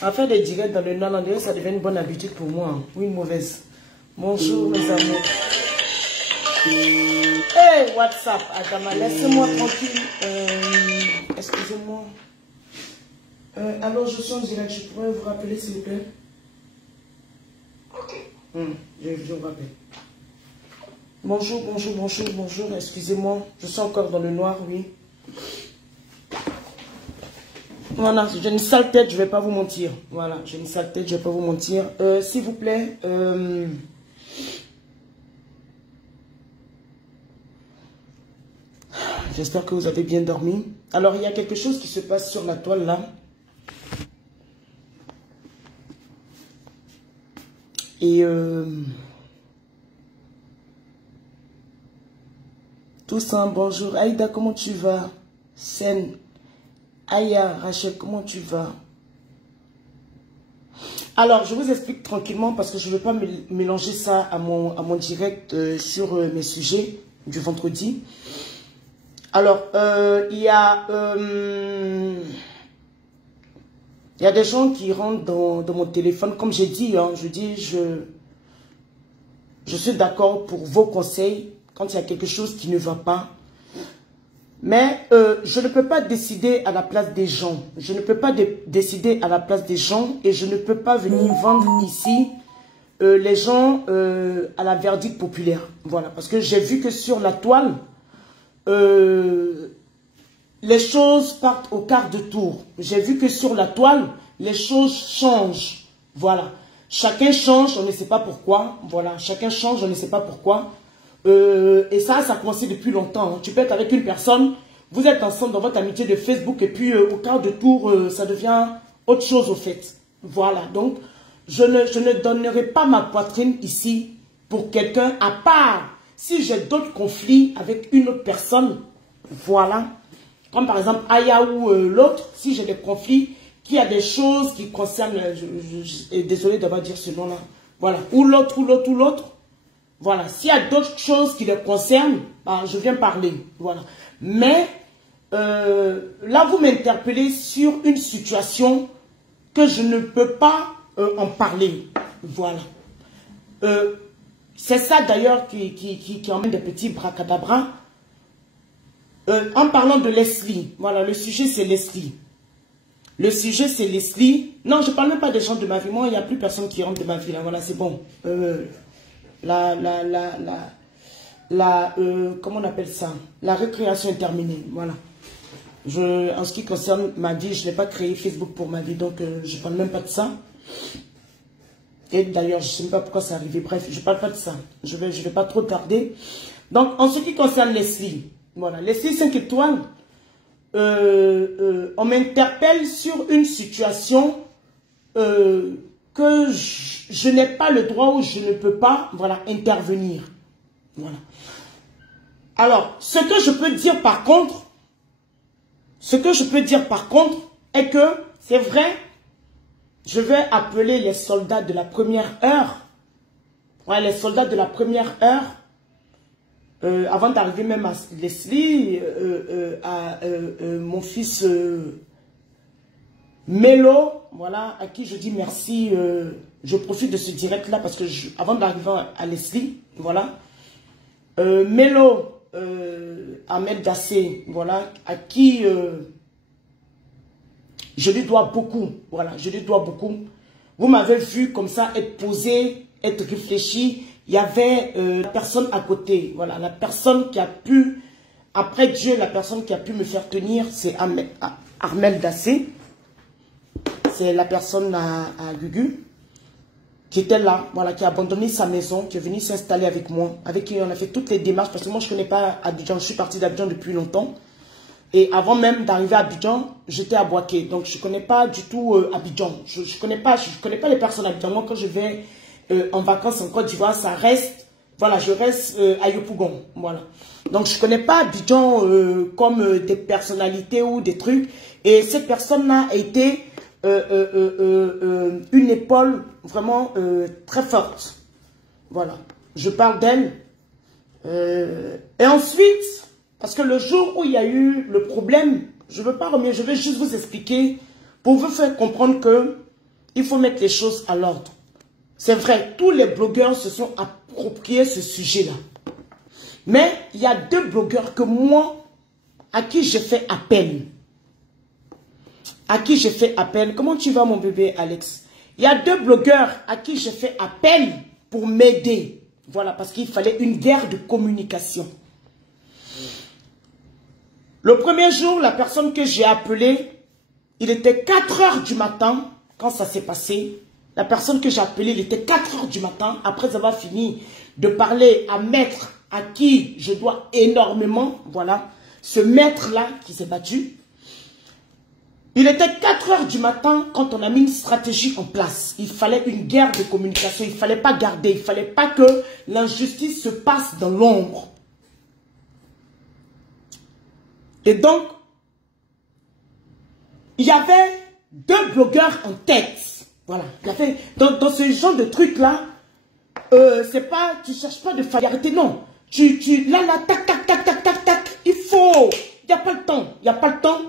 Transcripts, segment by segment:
À faire des directs dans le néerlandais, ça devient une bonne habitude pour moi, hein, ou une mauvaise. Bonjour mes amours. Hey, WhatsApp, Adama, laissez-moi tranquille. Excusez-moi. Alors, je suis en direct, je pourrais vous rappeler s'il vous plaît? Ok. Je vous rappelle. Bonjour, bonjour, bonjour, bonjour, excusez-moi, je suis encore dans le noir, oui. Voilà, j'ai une sale tête, je ne vais pas vous mentir. Voilà, j'ai une sale tête, je ne vais pas vous mentir. S'il vous plaît, j'espère que vous avez bien dormi. Alors, il y a quelque chose qui se passe sur la toile là. Et Toussaint, bonjour. Aïda, comment tu vas? Sen, Aya, Rachel, comment tu vas? Alors, je vous explique tranquillement parce que je ne veux pas mélanger ça à mon direct sur mes sujets du vendredi. Alors, il y a des gens qui rentrent dans mon téléphone. Comme j'ai dit, hein, je suis d'accord pour vos conseils quand il y a quelque chose qui ne va pas. Mais je ne peux pas décider à la place des gens. Je ne peux pas décider à la place des gens et je ne peux pas venir vendre ici les gens à la verdict populaire. Voilà, parce que j'ai vu que sur la toile, les choses partent au quart de tour. J'ai vu que sur la toile, les choses changent. Voilà. Chacun change, on ne sait pas pourquoi. Voilà, chacun change, on ne sait pas pourquoi. Et ça a commencé depuis longtemps. Hein. Tu peux être avec une personne, vous êtes ensemble dans votre amitié de Facebook et puis au quart de tour, ça devient autre chose au fait. Voilà, donc je ne donnerai pas ma poitrine ici pour quelqu'un à part si j'ai d'autres conflits avec une autre personne. Voilà, comme par exemple Aya ou l'autre, si j'ai des conflits, qu'il y a des choses qui concernent, désolé d'avoir dit ce nom-là, voilà, ou l'autre, ou l'autre, ou l'autre. Voilà, s'il y a d'autres choses qui les concernent, ben, je viens parler. Voilà. Mais là, vous m'interpellez sur une situation que je ne peux pas en parler. Voilà. C'est ça d'ailleurs qui emmène des petits bracadabras. En parlant de Leslie, voilà, le sujet c'est Leslie. Le sujet c'est Leslie. Non, je ne parle même pas des gens de ma vie. Moi, il n'y a plus personne qui rentre de ma vie. Là. Voilà, c'est bon. Comment on appelle ça? La récréation est terminée, voilà. En ce qui concerne ma vie, je n'ai pas créé Facebook pour ma vie, donc je ne parle même pas de ça. Et d'ailleurs, je ne sais même pas pourquoi c'est arrivé. Bref, je ne parle pas de ça. Je vais pas trop tarder. Donc, en ce qui concerne Leslie, voilà, Leslie 5 étoiles, on m'interpelle sur une situation que je n'ai pas le droit ou je ne peux pas, voilà, intervenir. Voilà. Alors, ce que je peux dire par contre, est que, c'est vrai, je vais appeler les soldats de la première heure, ouais, les soldats de la première heure, avant d'arriver même à Leslie, à mon fils Mélo, voilà, à qui je dis merci. Je profite de ce direct-là parce que avant d'arriver à Leslie, voilà. Mélo, Ahmed Dassé, voilà, à qui je lui dois beaucoup. Voilà, je lui dois beaucoup. Vous m'avez vu comme ça être posé, être réfléchi. Il y avait la personne à côté. Voilà, la personne qui a pu, après Dieu, la personne qui a pu me faire tenir, c'est Ahmed Dassé. C'est la personne à Gugu, qui était là, voilà, qui a abandonné sa maison, qui est venu s'installer avec moi, avec qui on a fait toutes les démarches, parce que moi je ne connais pas Abidjan, je suis partie d'Abidjan depuis longtemps. Et avant même d'arriver à Abidjan, j'étais à Boaké, donc je ne connais pas du tout Abidjan. Je ne connais pas les personnes à Abidjan. Moi quand je vais en vacances en Côte d'Ivoire, ça reste, voilà, je reste à Yopougon, voilà. Donc je ne connais pas Abidjan comme des personnalités ou des trucs. Et cette personne-là a été une épaule vraiment très forte. Voilà. Je parle d'elle. Et ensuite, parce que le jour où il y a eu le problème, je veux pas remettre, je vais juste vous expliquer pour vous faire comprendre que il faut mettre les choses à l'ordre. C'est vrai, tous les blogueurs se sont appropriés ce sujet-là. Mais il y a 2 blogueurs que moi, à qui je fais appel. À qui je fais appel. Comment tu vas, mon bébé, Alex? Il y a 2 blogueurs à qui je fais appel pour m'aider. Voilà, parce qu'il fallait une guerre de communication. Le premier jour, la personne que j'ai appelée, il était 4 heures du matin quand ça s'est passé. La personne que j'ai appelée, il était 4 heures du matin, après avoir fini de parler à maître à qui je dois énormément, voilà, ce maître-là qui s'est battu. Il était 4 heures du matin quand on a mis une stratégie en place. Il fallait une guerre de communication, il ne fallait pas garder, il ne fallait pas que l'injustice se passe dans l'ombre. Et donc, il y avait 2 blogueurs en tête. Voilà. Il y avait, dans ce genre de truc-là, c'est pas, tu cherches pas de familiarité, non. Là, tac, tac, tac, tac, tac, tac. Il faut. Il n'y a pas le temps. Il n'y a pas le temps.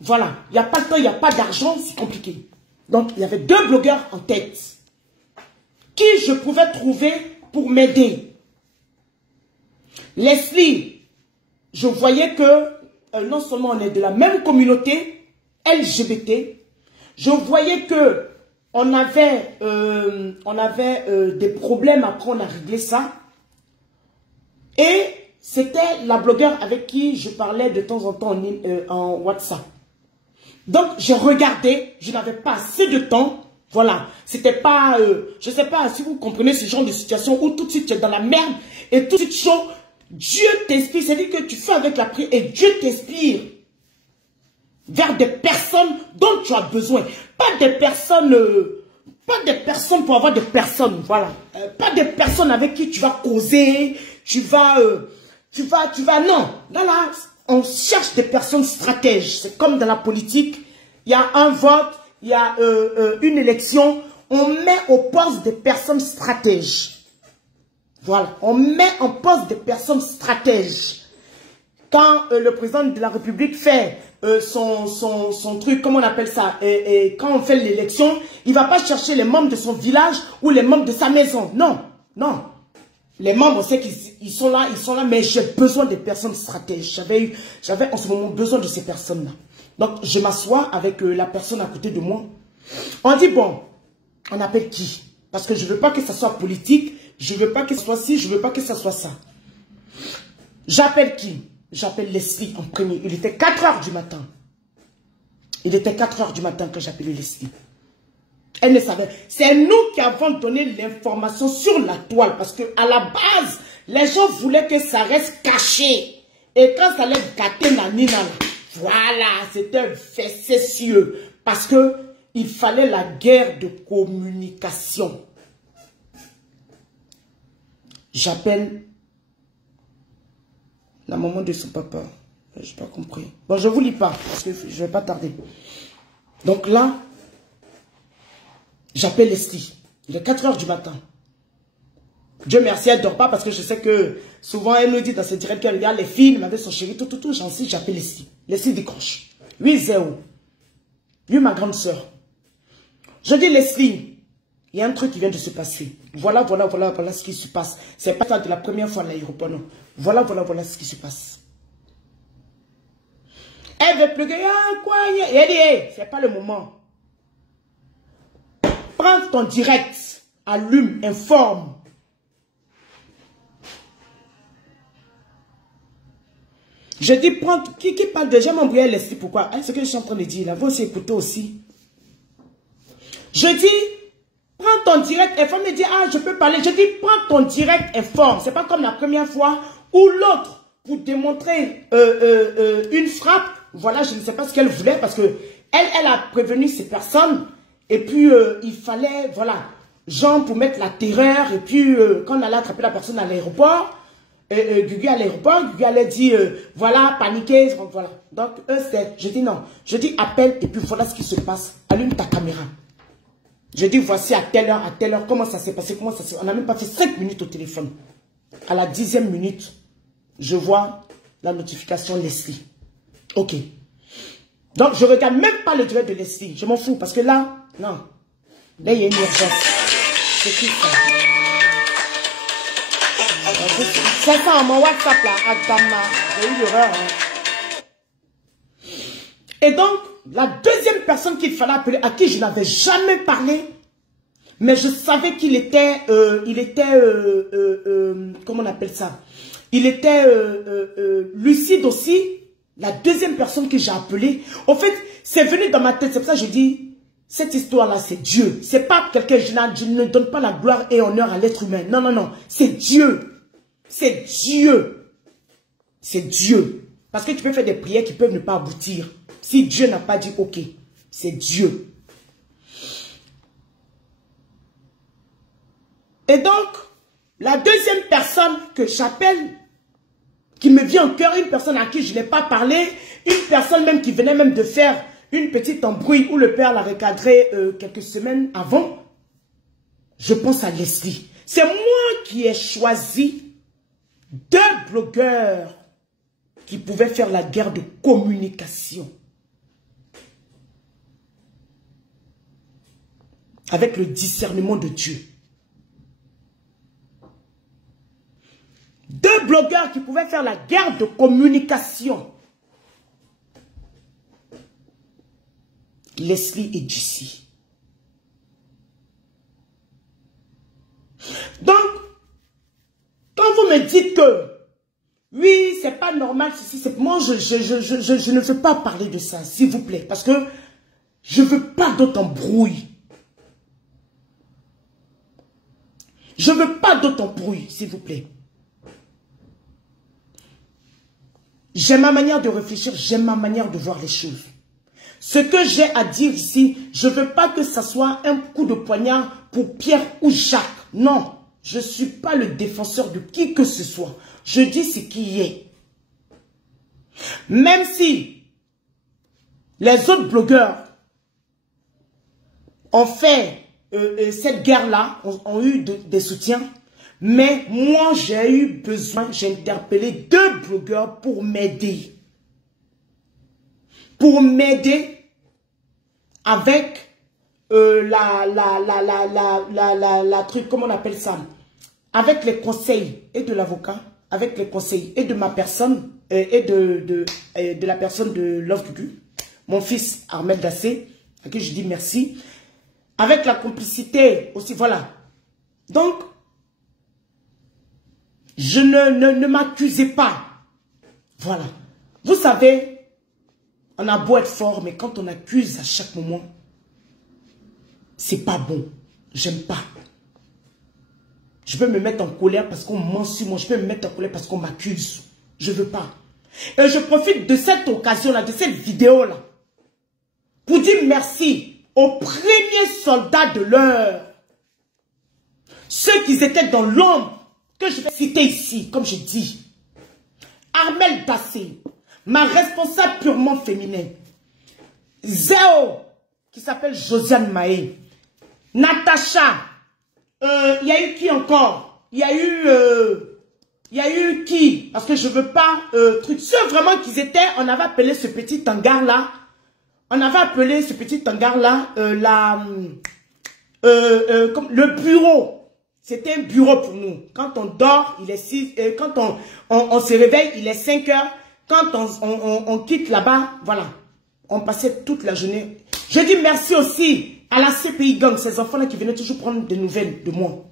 Voilà. Il n'y a pas le temps, il n'y a pas d'argent, c'est compliqué. Donc, il y avait 2 blogueurs en tête. Qui je pouvais trouver pour m'aider? Leslie, je voyais que non seulement on est de la même communauté LGBT, je voyais que on avait des problèmes, après on a réglé ça. Et c'était la blogueur avec qui je parlais de temps en temps en WhatsApp. Donc j'ai regardé, je n'avais pas assez de temps. Voilà, c'était pas, je sais pas si vous comprenez ce genre de situation où tout de suite tu es dans la merde et tout de suite chaud. Dieu t'inspire, c'est-à-dire que tu fais avec la prière et Dieu t'inspire vers des personnes dont tu as besoin. Pas des personnes pour avoir des personnes, voilà. Pas des personnes avec qui tu vas causer, non. Là, on cherche des personnes stratèges. C'est comme dans la politique, il y a un vote, il y a une élection, on met au poste des personnes stratèges. Voilà, on met en poste des personnes stratèges. Quand le président de la République fait son truc, comment on appelle ça, et quand on fait l'élection, il ne va pas chercher les membres de son village ou les membres de sa maison. Non, non. Les membres, on sait qu'ils sont là, mais j'ai besoin des personnes stratèges. J'avais en ce moment besoin de ces personnes-là. Donc, je m'assois avec la personne à côté de moi. On dit, bon, on appelle qui? Parce que je ne veux pas que ça soit politique, je ne veux pas que ce soit ci, je ne veux pas que ça soit ça. J'appelle qui? J'appelle Leslie en premier. Il était 4 heures du matin. Il était 4 heures du matin que j'appelais Leslie. Elle ne savait. C'est nous qui avons donné l'information sur la toile. Parce qu'à la base, les gens voulaient que ça reste caché. Et quand ça allait gâter Nanina, voilà, c'était facétieux. Parce que il fallait la guerre de communication. J'appelle la maman de son papa. Je n'ai pas compris. Bon, je ne vous lis pas, parce que je ne vais pas tarder. Donc là, j'appelle Leslie. Il est 4 heures du matin. Dieu merci, elle ne dort pas, parce que je sais que souvent, elle nous dit dans ses directs qu'elle regarde les films avec son chéri, tout, j'en sais, j'appelle Leslie. Leslie décroche. 8-0. Lui, ma grande soeur. Je dis, Leslie, il y a un truc qui vient de se passer. Voilà ce qui se passe. C'est pas ça de la première fois à l'aéroport, non. Voilà ce qui se passe. Elle veut pleurer. Ah, quoi? Elle dit, hey, c'est pas le moment. Prends ton direct. Allume, informe. Je dis, prends. Qui parle déjà m'embrouiller Leslie? Pourquoi? Hein, ce que je suis en train de dire là. Vous aussi écoutez aussi. Je dis, prends ton direct, informe. Elle dit, ah, je peux parler. Je dis, prends ton direct, informe. C'est pas comme la première fois où l'autre, pour démontrer une frappe, voilà, je ne sais pas ce qu'elle voulait parce que elle a prévenu ces personnes. Et puis, il fallait, voilà, genre pour mettre la terreur. Et puis, quand on allait attraper la personne à l'aéroport, Gugu à l'aéroport, Gugu allait dire, voilà, paniquer, voilà. Donc, je dis non. Je dis, appelle et puis voilà ce qui se passe. Allume ta caméra. Je dis, voici à telle heure, comment ça s'est passé, comment ça s'est... On n'a même pas fait 5 minutes au téléphone. À la 10e minute, je vois la notification Leslie. Ok. Donc, je ne regarde même pas le direct de Leslie. Je m'en fous parce que là, non. Là, il y a une urgence. C'est qui ça? C'est ça, mon WhatsApp là, Adama. J'ai eu l'erreur. Hein. Et donc, la deuxième personne qu'il fallait appeler, à qui je n'avais jamais parlé, mais je savais qu'il était, comment on appelle ça? Il était lucide aussi. La deuxième personne que j'ai appelée, en fait, c'est venu dans ma tête. C'est pour ça que je dis, cette histoire-là, c'est Dieu. C'est pas quelqu'un, je ne donne pas la gloire et honneur à l'être humain. Non, non, non. C'est Dieu. C'est Dieu. C'est Dieu. Parce que tu peux faire des prières qui peuvent ne pas aboutir. Si Dieu n'a pas dit OK, c'est Dieu. Et donc, la deuxième personne que j'appelle, qui me vient au cœur, une personne à qui je n'ai pas parlé, une personne même qui venait même de faire une petite embrouille où le père l'a recadré quelques semaines avant, je pense à Leslie. C'est moi qui ai choisi 2 blogueurs qui pouvaient faire la guerre de communication. Avec le discernement de Dieu. 2 blogueurs qui pouvaient faire la guerre de communication. Leslie et Jessie. Donc, quand vous me dites que, oui, c'est pas normal, moi, je ne veux pas parler de ça, s'il vous plaît, parce que je ne veux pas d'autres embrouilles. Je ne veux pas d'autres embrouilles, s'il vous plaît. J'ai ma manière de réfléchir, j'ai ma manière de voir les choses. Ce que j'ai à dire ici, je ne veux pas que ça soit un coup de poignard pour Pierre ou Jacques. Non, je ne suis pas le défenseur de qui que ce soit. Je dis ce qui est. Même si les autres blogueurs ont fait cette guerre-là, ont eu des soutiens, mais moi j'ai eu besoin, j'ai interpellé 2 blogueurs pour m'aider. Pour m'aider avec la truc, comment on appelle ça? Avec les conseils et de l'avocat, avec les conseils et de ma personne, et de la personne de Love Gugu, mon fils Ahmed Dassé, à qui je dis merci, avec la complicité aussi, voilà. Donc, je ne m'accusez pas. Voilà. Vous savez, on a beau être fort, mais quand on accuse à chaque moment, c'est pas bon. J'aime pas. Je peux me mettre en colère parce qu'on ment sur moi. Je peux me mettre en colère parce qu'on m'accuse. Je veux pas. Et je profite de cette occasion-là, de cette vidéo-là, pour dire merci aux premiers soldats de l'heure. Ceux qui étaient dans l'ombre, que je vais citer ici, comme je dis. Armel Dassé, ma responsable purement féminine. Zéo, qui s'appelle Josiane Maé. Natacha. Il y a eu qui encore? Il y a eu qui? Parce que je veux pas... ceux vraiment qui étaient... On avait appelé ce petit hangar-là. On avait appelé ce petit hangar-là le bureau. C'était un bureau pour nous. Quand on dort, il est 6... quand on se réveille, il est 5 heures. Quand on quitte là-bas, voilà. On passait toute la journée. Je dis merci aussi à la CPI Gang, ces enfants-là qui venaient toujours prendre des nouvelles de moi.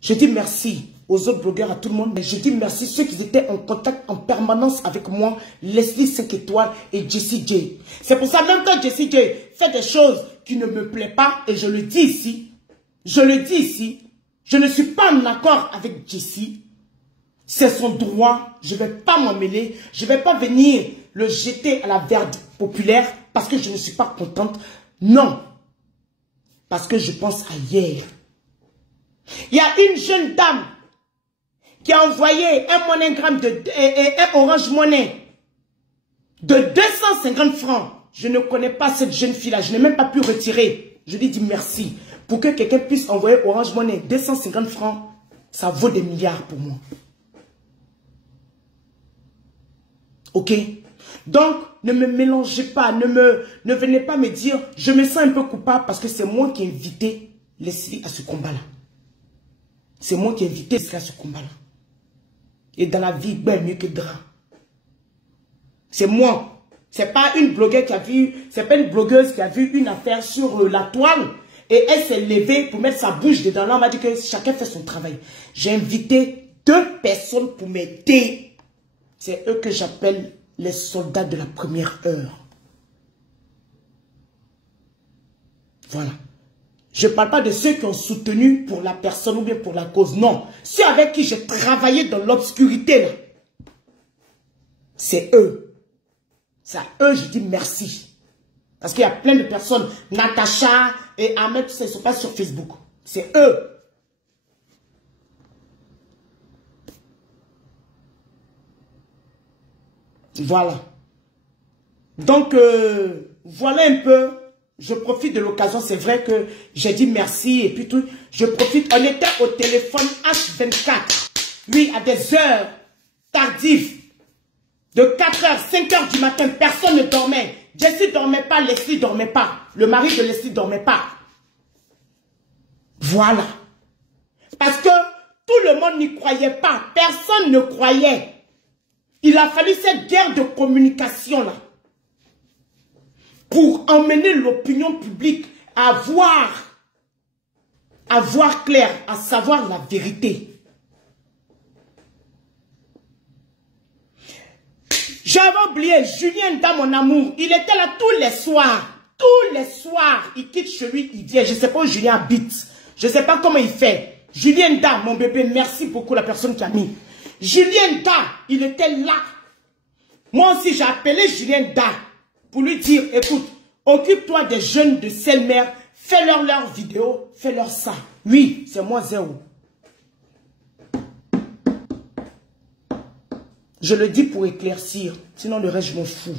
Je dis merci aux autres blogueurs, à tout le monde. Mais je dis merci à ceux qui étaient en contact en permanence avec moi, Leslie 5 étoiles et Jessie J. C'est pour ça, même quand Jessie J fait des choses qui ne me plaisent pas, et je le dis ici, je ne suis pas en accord avec Jessie. C'est son droit, je ne vais pas m'en mêler, je ne vais pas venir le jeter à la verbe populaire parce que je ne suis pas contente. Non, parce que je pense à hier. Il y a une jeune dame qui a envoyé un MoneyGram un Orange Money de 250 francs. Je ne connais pas cette jeune fille-là, je n'ai même pas pu retirer. Je lui dis merci. Pour que quelqu'un puisse envoyer Orange Money 250 francs, ça vaut des milliards pour moi. Ok? Donc, ne me mélangez pas, ne venez pas me dire, je me sens un peu coupable parce que c'est moi qui ai invité Leslie à ce combat-là. C'est moi qui ai invité Leslie à ce combat-là. Et dans la vie, ben mieux que drap. C'est moi. C'est pas une blogueuse qui a vu, c'est pas une blogueuse qui a vu une affaire sur la toile et elle s'est levée pour mettre sa bouche dedans. Là, on m'a dit que chacun fait son travail. J'ai invité 2 personnes pour m'aider. C'est eux que j'appelle les soldats de la première heure. Voilà. Je ne parle pas de ceux qui ont soutenu pour la personne ou bien pour la cause. Non. Ceux avec qui j'ai travaillé dans l'obscurité, c'est eux. C'est à eux je dis merci. Parce qu'il y a plein de personnes, Natacha et Ahmed, ça ne sont pas sur Facebook. C'est eux. Voilà. Donc, voilà un peu. Je profite de l'occasion. C'est vrai que j'ai dit merci et puis tout. Je profite. On était au téléphone H24. Oui, à des heures tardives. De 4h, 5h du matin, personne ne dormait. Jessie ne dormait pas, Leslie ne dormait pas. Le mari de Leslie ne dormait pas. Voilà. Parce que tout le monde n'y croyait pas. Personne ne croyait. Il a fallu cette guerre de communication-là pour emmener l'opinion publique à voir clair, à savoir la vérité. J'avais oublié, Julien Da, mon amour, il était là tous les soirs. Tous les soirs, il quitte chez lui, il vient. Je ne sais pas où Julien habite. Je ne sais pas comment il fait. Julien Da, mon bébé, merci beaucoup la personne qui a mis. Julien Da, il était là. Moi aussi, j'ai appelé Julien Da pour lui dire, écoute, occupe-toi des jeunes de Selmer, fais-leur leurs vidéos, fais-leur ça. Oui, c'est moi Zéro. Je le dis pour éclaircir, sinon le reste, je m'en fous.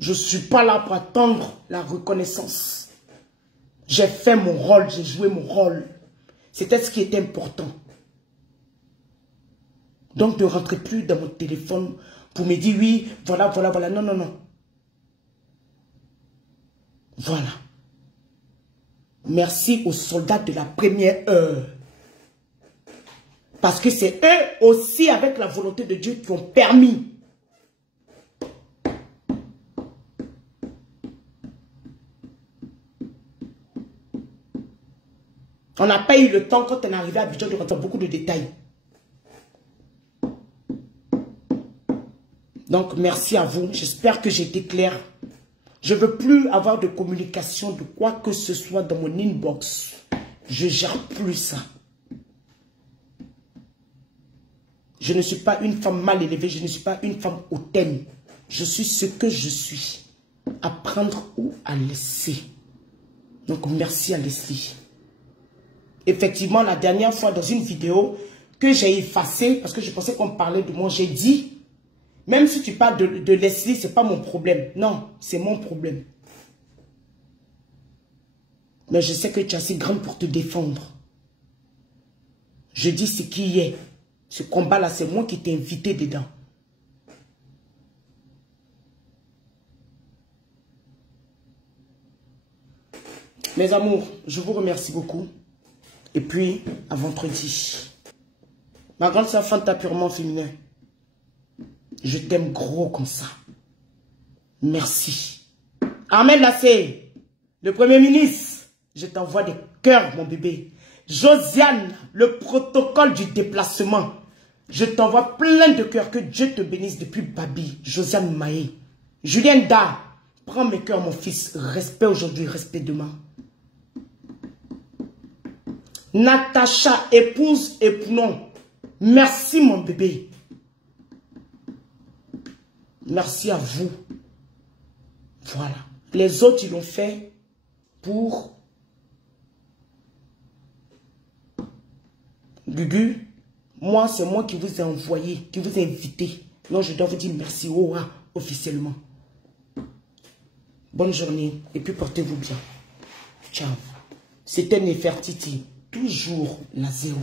Je ne suis pas là pour attendre la reconnaissance. J'ai fait mon rôle, j'ai joué mon rôle. C'était ce qui était important. Donc, ne rentrez plus dans mon téléphone pour me dire, oui, voilà, voilà, voilà. Non, non, non. Voilà. Merci aux soldats de la première heure. Parce que c'est eux aussi, avec la volonté de Dieu, qui ont permis. On n'a pas eu le temps, quand on est arrivé à Abidjan, de rentrer beaucoup de détails. Donc, merci à vous. J'espère que j'ai été clair. Je ne veux plus avoir de communication de quoi que ce soit dans mon inbox. Je ne gère plus ça. Je ne suis pas une femme mal élevée. Je ne suis pas une femme hautaine. Je suis ce que je suis. À prendre ou à laisser. Donc, merci à Leslie. Effectivement, la dernière fois, dans une vidéo que j'ai effacée, parce que je pensais qu'on parlait de moi, j'ai dit, même si tu parles de Leslie, ce n'est pas mon problème. Non, c'est mon problème. Mais je sais que tu es assez grande pour te défendre. Je dis ce qui est. Ce combat-là, c'est moi qui t'ai invité dedans. Mes amours, je vous remercie beaucoup. Et puis, à vendredi. Ma grande sœur Fanta purement féminin. Je t'aime gros comme ça. Merci. Ahmed Lassé, le Premier ministre, je t'envoie des cœurs, mon bébé. Josiane, le protocole du déplacement. Je t'envoie plein de cœurs. Que Dieu te bénisse depuis Babi. Josiane Maé. Julien Da, prends mes cœurs, mon fils. Respect aujourd'hui, respect demain. Natacha, épouse et non. Merci, mon bébé. Merci à vous. Voilà. Les autres, ils l'ont fait pour Gugu. Moi, c'est moi qui vous ai envoyé, qui vous ai invité. Non, je dois vous dire merci, officiellement. Bonne journée et puis portez-vous bien. Ciao. C'était Nefertiti. Toujours la zéro.